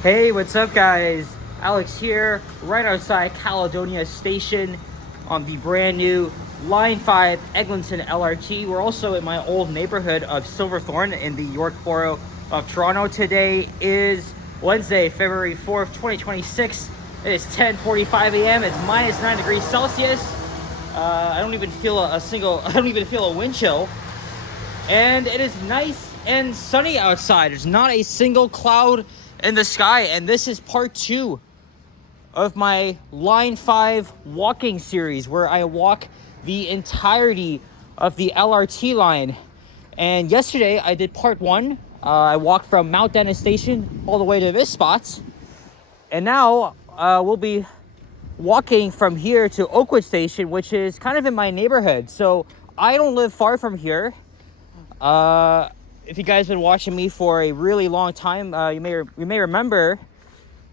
Hey, what's up, guys? Alex here, right outside Caledonia Station on the brand new Line 5 Eglinton LRT. We're also in my old neighborhood of Silverthorne in the York Borough of Toronto. Today is Wednesday, February 4th, 2026. It is 10:45 a.m. It's minus 9 degrees Celsius. I don't even feel a wind chill. And it is nice and sunny outside. There's not a single cloud in the sky, and this is part 2 of my Line 5 walking series where I walk the entirety of the LRT line. And yesterday I did part 1. I walked from Mount Dennis Station all the way to this spot, and now we'll be walking from here to Oakwood Station, which is kind of in my neighborhood. So I don't live far from here. If you guys have been watching me for a really long time, you may remember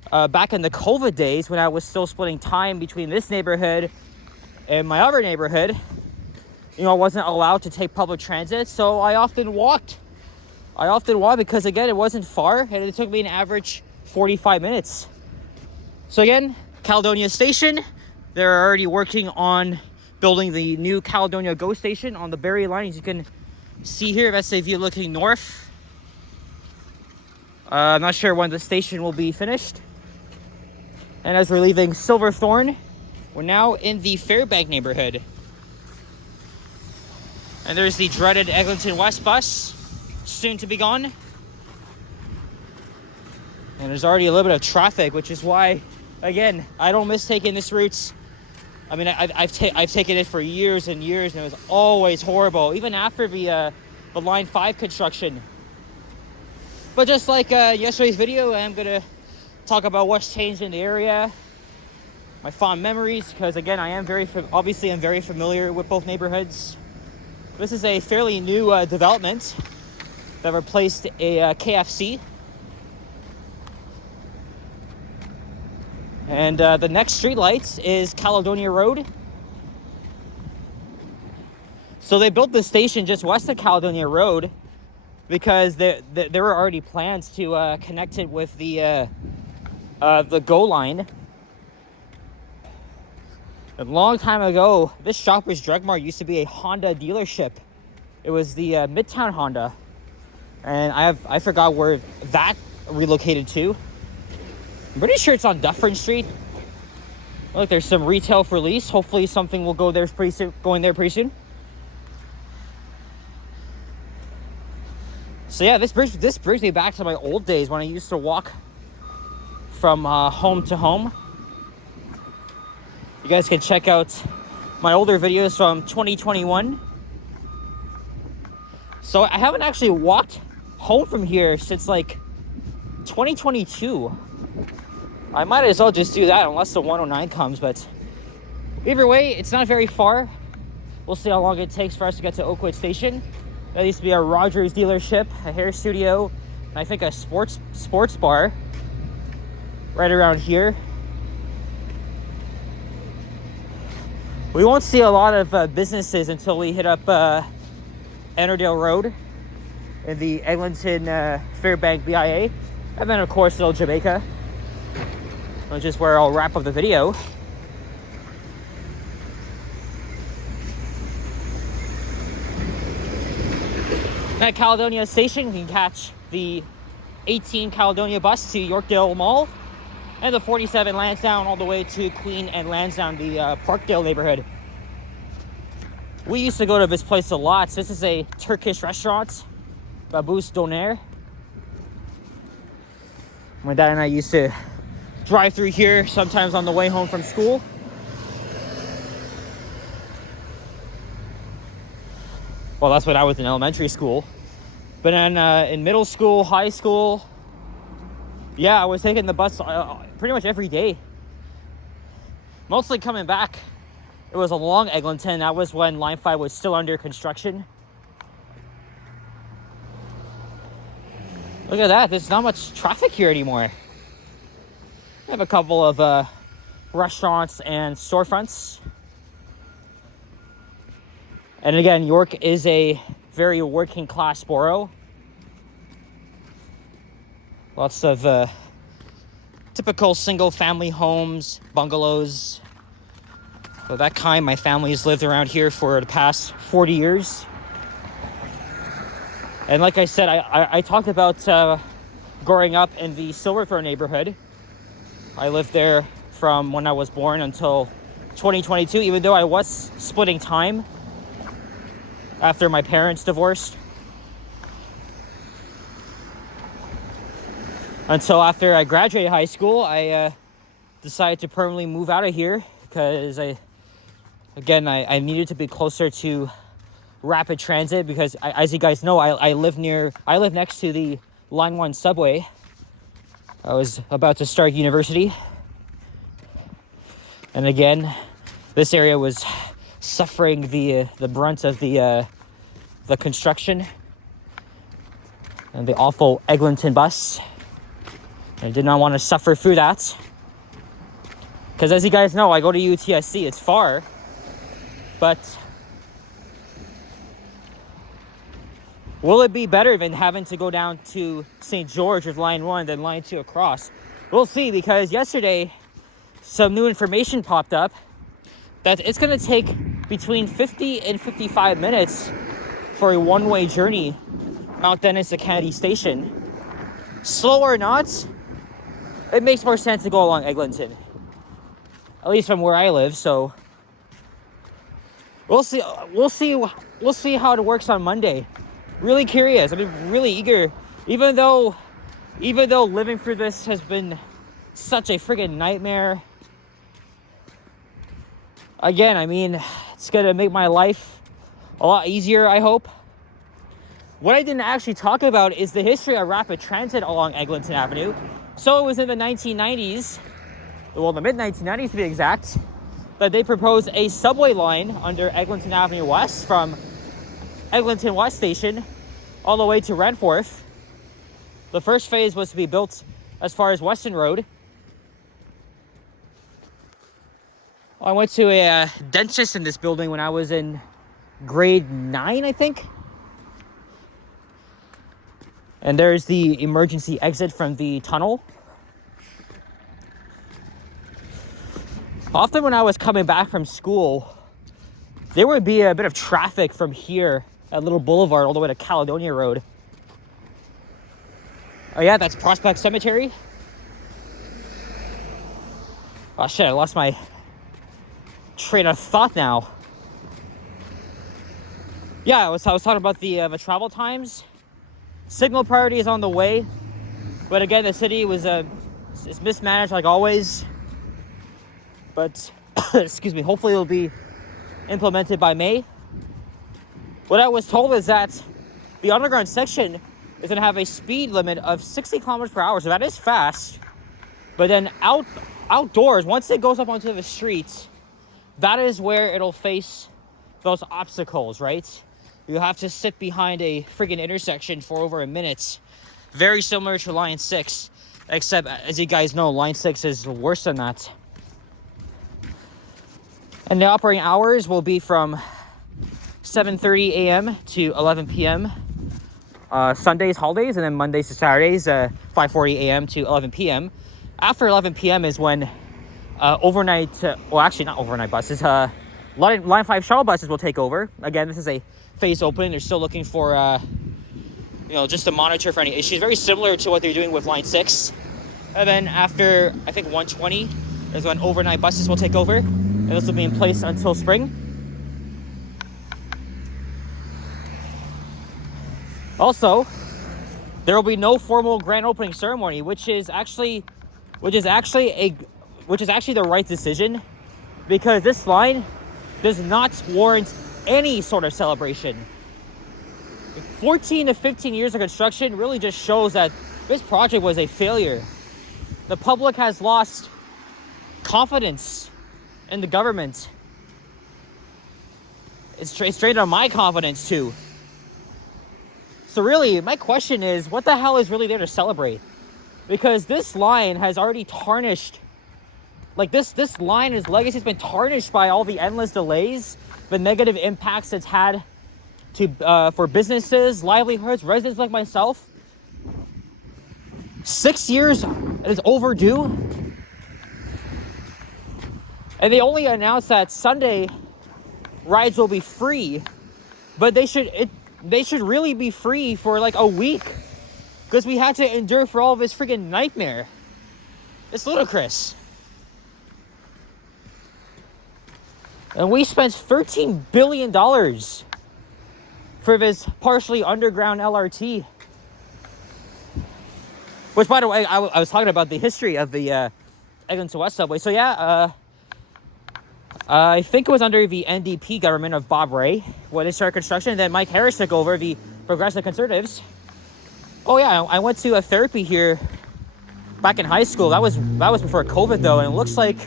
back in the COVID days when I was still splitting time between this neighborhood and my other neighborhood. I wasn't allowed to take public transit, so I often walked because, again, it wasn't far, and it took me an average 45 minutes. So again, Caledonia Station, they're already working on building the new Caledonia GO station on the Barrie line, as you can see here. That's a view looking north. I'm not sure when the station will be finished. And as we're leaving Silverthorne, we're now in the Fairbank neighborhood. And there's the dreaded Eglinton West bus, soon to be gone. And there's already a little bit of traffic, which is why, again, I don't miss taking this route. I mean, I've taken it for years and years, and it was always horrible, even after the Line 5 construction. But just like yesterday's video, I'm going to talk about what's changed in the area, my fond memories, because, again, I'm very familiar with both neighborhoods. This is a fairly new development that replaced a KFC. And the next street light is Caledonia Road. So they built the station just west of Caledonia Road because there were already plans to connect it with the GO line. A long time ago, this Shoppers Drug Mart used to be a Honda dealership. It was the Midtown Honda, and I forgot where that relocated to. I'm pretty sure it's on Dufferin Street. Look, there's some retail for lease. Hopefully something will go there pretty soon. So yeah, this brings me back to my old days when I used to walk from home to home. You guys can check out my older videos from 2021. So I haven't actually walked home from here since like 2022. I might as well just do that unless the 109 comes, but either way, it's not very far. We'll see how long it takes for us to get to Oakwood Station. That used to be a Rogers dealership, a hair studio, and I think a sports bar right around here. We won't see a lot of businesses until we hit up Annerdale Road in the Eglinton Fairbank BIA, and then of course Little Jamaica, which is where I'll wrap up the video. At Caledonia Station, you can catch the 18 Caledonia bus to Yorkdale Mall, and the 47 Lansdowne all the way to Queen and Lansdowne, the Parkdale neighborhood. We used to go to this place a lot. So this is a Turkish restaurant, Babus Doner. My dad and I used to drive through here sometimes on the way home from school. Well, that's when I was in elementary school. But then in middle school, high school, yeah, I was taking the bus pretty much every day. Mostly coming back, it was along Eglinton. That was when Line 5 was still under construction. Look at that. There's not much traffic here anymore. We have a couple of restaurants and storefronts. And again, York is a very working class borough. Lots of typical single-family homes, bungalows. So that kind, my family's lived around here for the past 40 years. And like I said, I talked about growing up in the Silverthorne neighborhood. I lived there from when I was born until 2022, even though I was splitting time after my parents divorced. Until after I graduated high school, I decided to permanently move out of here because I needed to be closer to rapid transit because, as you guys know, I live next to the Line 1 subway. I was about to start university. And again, this area was suffering the brunt of the construction and the awful Eglinton bus. I did not want to suffer through that. Because as you guys know, I go to UTSC. It's far. But will it be better than having to go down to St. George with Line 1 than Line 2 across? We'll see, because yesterday some new information popped up that it's going to take between 50 and 55 minutes for a one-way journey Mount Dennis to Kennedy Station. Slow or not, it makes more sense to go along Eglinton. At least from where I live, so we'll see how it works on Monday. Really curious. I mean, really eager. Even though living through this has been such a friggin' nightmare. Again, I mean, it's gonna make my life a lot easier, I hope. What I didn't actually talk about is the history of rapid transit along Eglinton Avenue. So it was in the 1990s, well, the mid-1990s to be exact, that they proposed a subway line under Eglinton Avenue West from Eglinton West Station all the way to Renforth. The first phase was to be built as far as Weston Road. I went to a dentist in this building when I was in grade 9, I think. And there's the emergency exit from the tunnel. Often when I was coming back from school, there would be a bit of traffic from here at Little Boulevard all the way to Caledonia Road. Oh yeah, that's Prospect Cemetery. Oh shit, I lost my train of thought now. Yeah, I was talking about the travel times. Signal priority is on the way, but again, the city is mismanaged like always. But excuse me, hopefully it'll be implemented by May. What I was told is that the underground section is going to have a speed limit of 60 kilometers per hour, so that is fast. But then outdoors, once it goes up onto the streets, that is where it'll face those obstacles, right? You have to sit behind a friggin' intersection for over a minute. Very similar to Line 6, except, as you guys know, Line 6 is worse than that. And the operating hours will be from 7:30 a.m. to 11 p.m. Sundays, holidays, and then Mondays to Saturdays, 5:40 a.m. to 11 p.m. After 11 p.m. is when overnight, well, actually not overnight buses, Line 5 shuttle buses will take over. Again, this is a phase open. They're still looking for, just to monitor for any issues. Very similar to what they're doing with Line 6. And then after, I think, 1:20 is when overnight buses will take over. And this will be in place until spring. Also, there will be no formal grand opening ceremony, which is actually the right decision, because this line does not warrant any sort of celebration. 14 to 15 years of construction really just shows that this project was a failure. The public has lost confidence in the government. It's drained on my confidence too. So really, my question is, what the hell is really there to celebrate? Because this line has already tarnished, this line's legacy has been tarnished by all the endless delays, the negative impacts it's had for businesses, livelihoods, residents like myself. 6 years is overdue. And they only announced that Sunday rides will be free, but they should really be free for like a week, because we had to endure for all of this freaking nightmare. It's ludicrous. And we spent $13 billion for this partially underground LRT. Which, by the way, I was talking about the history of the Eglinton West subway. So yeah, I think it was under the NDP government of Bob Ray when they started construction. And then Mike Harris took over, the Progressive Conservatives. Oh yeah, I went to a therapy here back in high school. That was before COVID though, and it looks like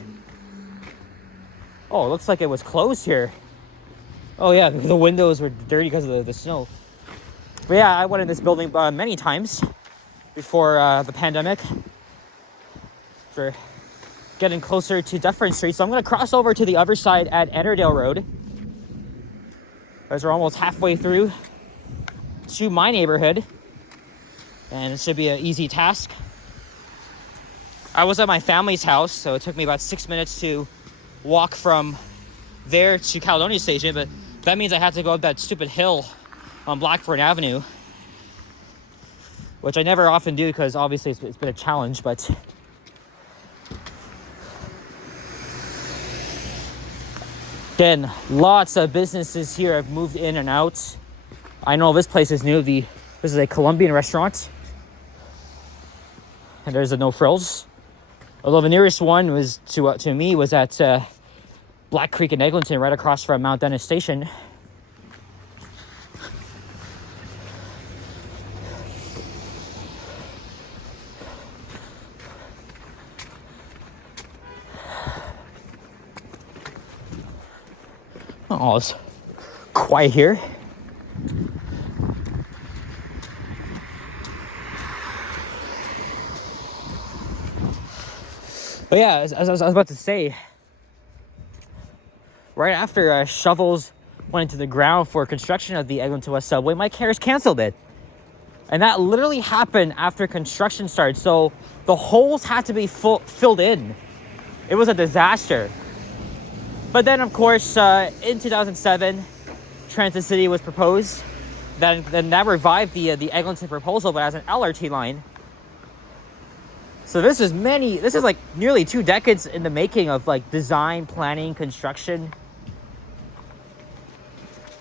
it was closed here. Oh yeah, the windows were dirty because of the snow. But yeah, I went in this building many times before the pandemic for getting closer to Dufferin Street. So I'm going to cross over to the other side at Annerdale Road, as we're almost halfway through to my neighborhood, and it should be an easy task. I was at my family's house, so it took me about 6 minutes to walk from there to Caledonia Station, but that means I had to go up that stupid hill on Blackburn Avenue, which I never often do because obviously it's been a challenge. But again, lots of businesses here have moved in and out. I know this place is new. This is a Colombian restaurant, and there's a No Frills. Although the nearest one was to me was at Black Creek in Eglinton, right across from Mount Dennis Station. Oh, it's quiet here. But yeah, as I was about to say, right after shovels went into the ground for construction of the Eglinton West subway, Mike Harris canceled it. And that literally happened after construction started. So the holes had to be filled in. It was a disaster. But then, of course, in 2007, Transit City was proposed. Then that revived the Eglinton proposal, but as an LRT line. So this is like nearly 2 decades in the making of like design, planning, construction.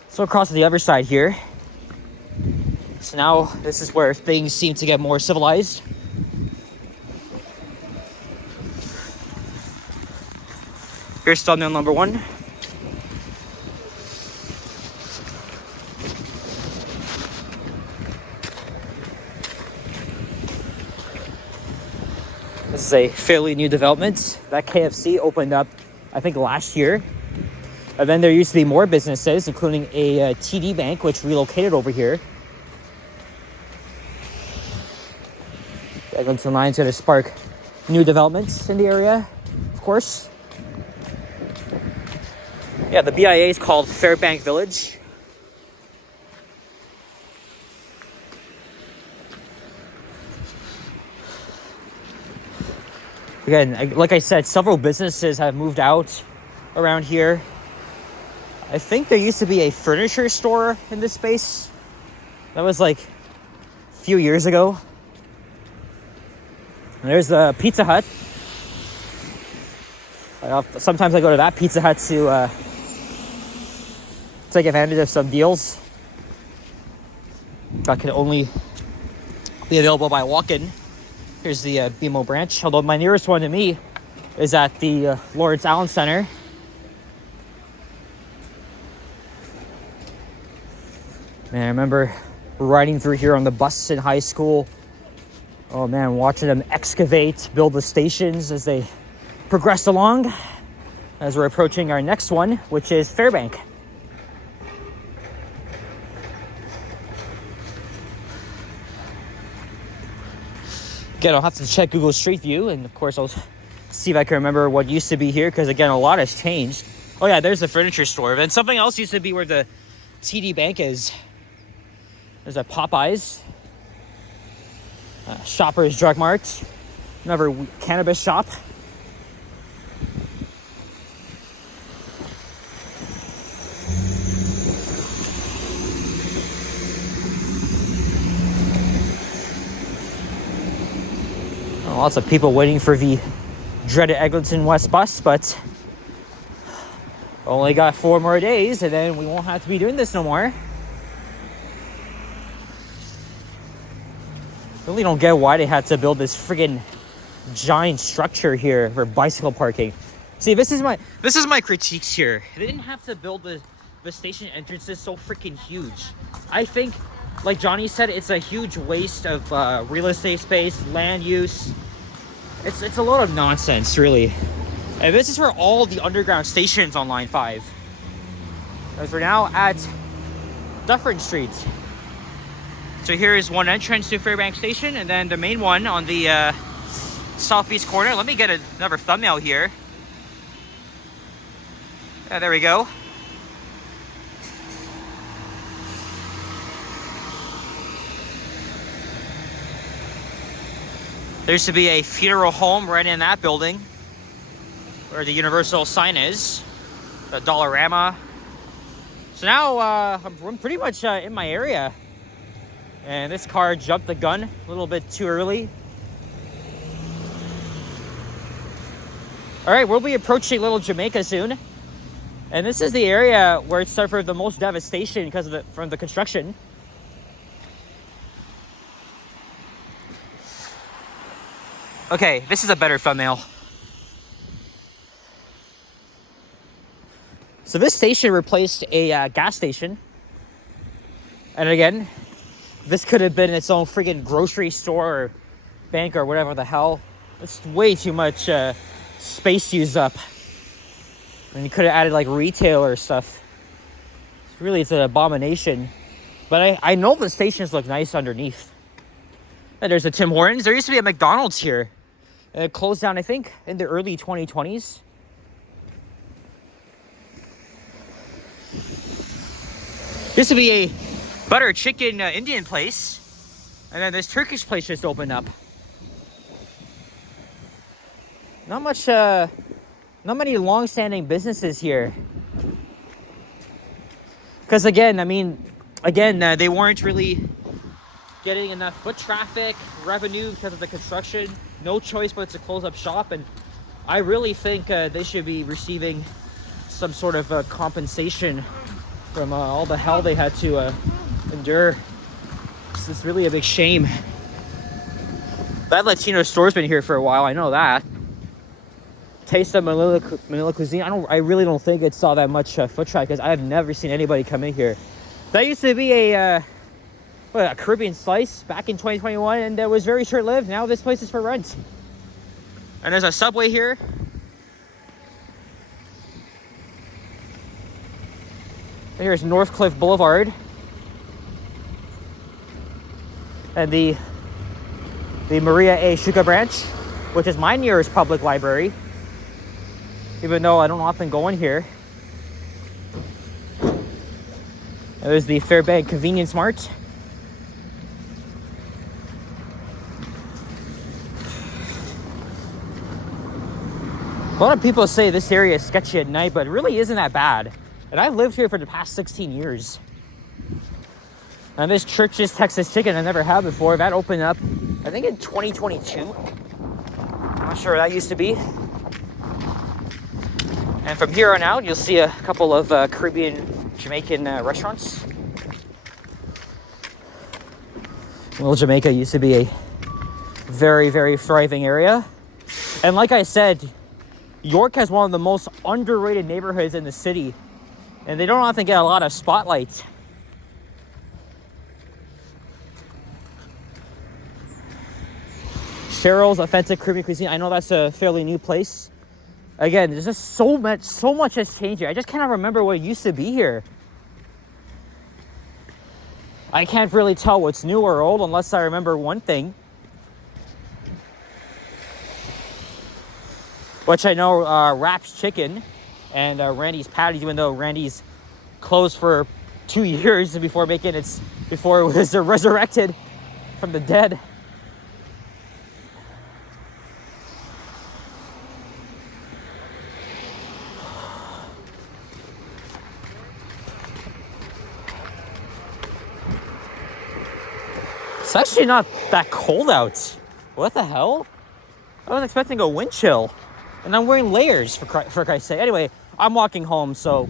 So across to the other side here. So now this is where things seem to get more civilized. Here's thumbnail number 1. This is a fairly new development. That KFC opened up, I think, last year. And then there used to be more businesses, including a TD Bank, which relocated over here. The Eglinton line is going to spark new developments in the area, of course. Yeah, the BIA is called Fairbank Village. Again, like I said, several businesses have moved out around here. I think there used to be a furniture store in this space. That was like a few years ago. And there's the Pizza Hut. Sometimes I go to that Pizza Hut to take advantage of some deals that can only be available by walk-in. Here's the BMO branch, although my nearest one to me is at the Lawrence Allen Center. Man, I remember riding through here on the bus in high school. Oh man, watching them excavate, build the stations as they progressed along, as we're approaching our next one, which is Fairbank. Again, I'll have to check Google Street View, and of course I'll see if I can remember what used to be here, because again, a lot has changed. Oh yeah, there's the furniture store. And something else used to be where the TD Bank is. There's a Popeyes. Shoppers Drug Mart, another cannabis shop. Lots of people waiting for the dreaded Eglinton West bus, but only got 4 more days and then we won't have to be doing this no more. Really don't get why they had to build this friggin' giant structure here for bicycle parking. See, this is my critiques here. They didn't have to build the station entrances so freaking huge. I think, like Johnny said, it's a huge waste of real estate space, land use. It's a lot of nonsense, really. And this is for all the underground stations on Line 5. As we're now at Dufferin Street. So here is one entrance to Fairbank Station, and then the main one on the southeast corner. Let me get another thumbnail here. Yeah, there we go. There used to be a funeral home right in that building where the Universal sign is, the Dollarama. So now I'm pretty much in my area. And this car jumped the gun a little bit too early. All right, we'll be approaching Little Jamaica soon. And this is the area where it suffered the most devastation because of from the construction. Okay, this is a better thumbnail. So this station replaced a gas station. And again, this could have been its own friggin' grocery store or bank or whatever the hell. It's way too much space used up. And you could have added like retail or stuff. It's an abomination. But I know the stations look nice underneath. And there's a Tim Hortons. There used to be a McDonald's here. It closed down, I think, in the early 2020s. Used to be a butter chicken Indian place. And then this Turkish place just opened up. Not many long-standing businesses here. Because again, they weren't really getting enough foot traffic, revenue because of the construction. No choice but to close up shop. And I really think they should be receiving some sort of compensation from all the hell they had to endure. It's really a big shame. That Latino store's been here for a while, I know that. Taste of Manila cuisine. I really don't think it saw that much foot traffic because I have never seen anybody come in here. That used to be a Caribbean Slice back in 2021, and that was very short-lived. Now this place is for rent. And there's a Subway here. Here's Northcliffe Boulevard. And the Maria A. Shuka branch, which is my nearest public library. Even though I don't often go in here. There's the Fairbank Convenience Mart. A lot of people say this area is sketchy at night, but it really isn't that bad. And I've lived here for the past 16 years. And this Church's Texas Chicken I never had before. That opened up, I think, in 2022. I'm not sure where that used to be. And from here on out, you'll see a couple of Caribbean Jamaican restaurants. Little Jamaica used to be a very, very thriving area. And like I said, York has one of the most underrated neighborhoods in the city. And they don't often get a lot of spotlight. Cheryl's Authentic Caribbean Cuisine. I know that's a fairly new place. Again, there's just so much has changed here. I just cannot remember what used to be here. I can't really tell what's new or old unless I remember one thing. Which I know, Rap's Chicken and Randy's Patties, even though Randy's closed for 2 years before it was resurrected from the dead. It's actually not that cold out. What the hell? I was expecting a wind chill. And I'm wearing layers, for Christ's sake. Anyway, I'm walking home, so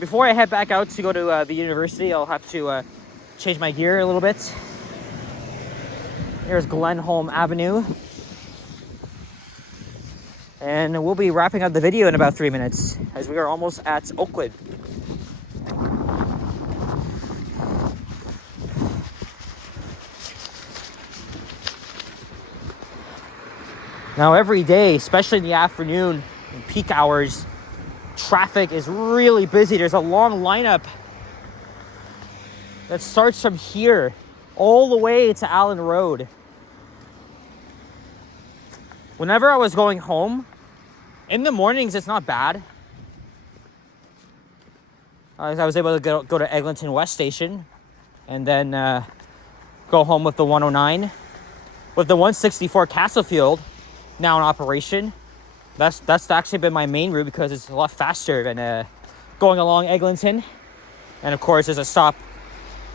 before I head back out to go to the university, I'll have to change my gear a little bit. Here's Eglinton Avenue. And we'll be wrapping up the video in about 3 minutes, as we are almost at Oakwood. Now every day, especially in the afternoon, in peak hours, traffic is really busy. There's a long lineup that starts from here all the way to Allen Road. Whenever I was going home, in the mornings it's not bad. I was able to go to Eglinton West Station and then go home with the 109. With the 164 Castlefield now in operation, that's actually been my main route because it's a lot faster than going along Eglinton. And of course, there's a stop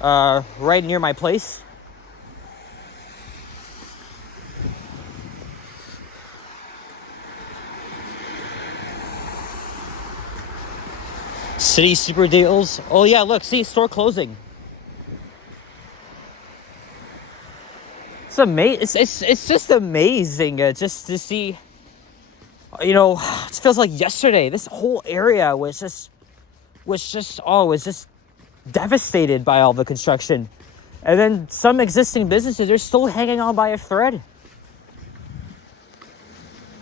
right near my place. City Super Deals. Oh yeah, look, see, store closing. It's amazing. It's just amazing just to see. You know, it feels like yesterday. This whole area was just devastated by all the construction, and then some existing businesses are still hanging on by a thread.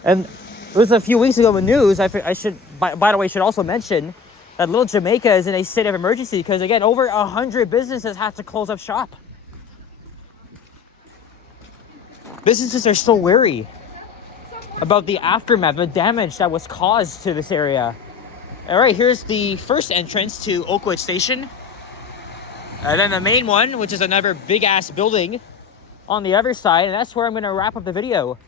And it was a few weeks ago in the news. I should, by the way, should also mention that Little Jamaica is in a state of emergency because, again, over 100 businesses had to close up shop. Businesses are still wary about the aftermath, the damage that was caused to this area. All right, here's the first entrance to Oakwood Station. And then the main one, which is another big-ass building on the other side, and that's where I'm going to wrap up the video.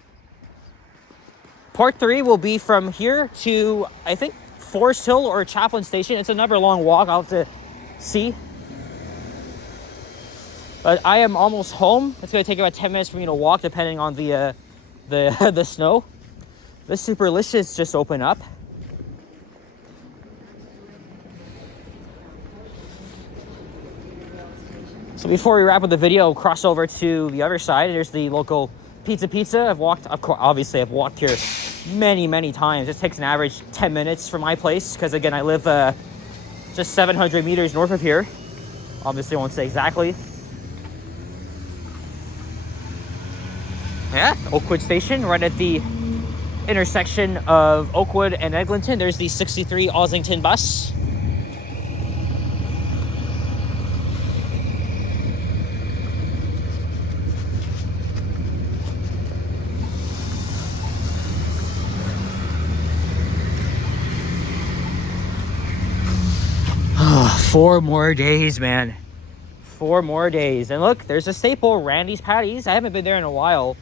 Part 3 will be from here to, I think, Forest Hill or Chaplin Station. It's another long walk. I'll have to see. But I am almost home. It's going to take about 10 minutes for me to walk, depending on the the snow. This Superlicious just opened up. So before we wrap up the video, I'll cross over to the other side. There's the local Pizza. I've walked here many times. It takes an average 10 minutes from my place because, again, I live just 700 meters north of here. Obviously, I won't say exactly. Yeah, Oakwood Station, right at the intersection of Oakwood and Eglinton. There's the 63 Ossington bus. Four more days, man. 4 more days. And look, there's a staple, Randy's Patties. I haven't been there in a while.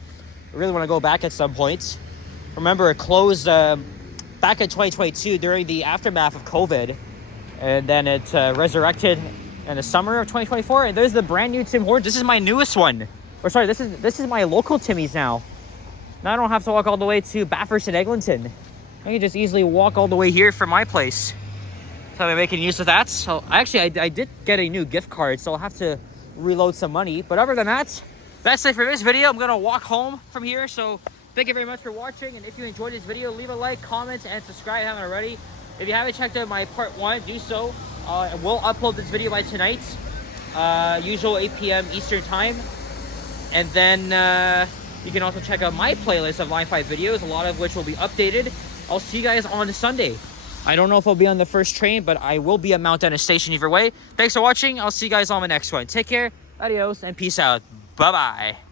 I really want to go back at some point. Remember, it closed back in 2022 during the aftermath of COVID. And then it resurrected in the summer of 2024. And there's the brand new Tim Hortons. This is my newest one. Or sorry, this is my local Timmy's now. Now I don't have to walk all the way to Bathurst and Eglinton. I can just easily walk all the way here from my place. So I'm making use of that. So actually, I did get a new gift card, so I'll have to reload some money. But other than that, that's it for this video. I'm gonna walk home from here. So thank you very much for watching. And if you enjoyed this video, leave a like, comment, and subscribe if you haven't already. If you haven't checked out my part 1, do so. I will upload this video by tonight, usual 8 p.m. Eastern time. And then you can also check out my playlist of Line 5 videos, a lot of which will be updated. I'll see you guys on Sunday. I don't know if I'll be on the first train, but I will be at Mount Dennis Station either way. Thanks for watching. I'll see you guys on the next one. Take care, adios, and peace out. Bye-bye.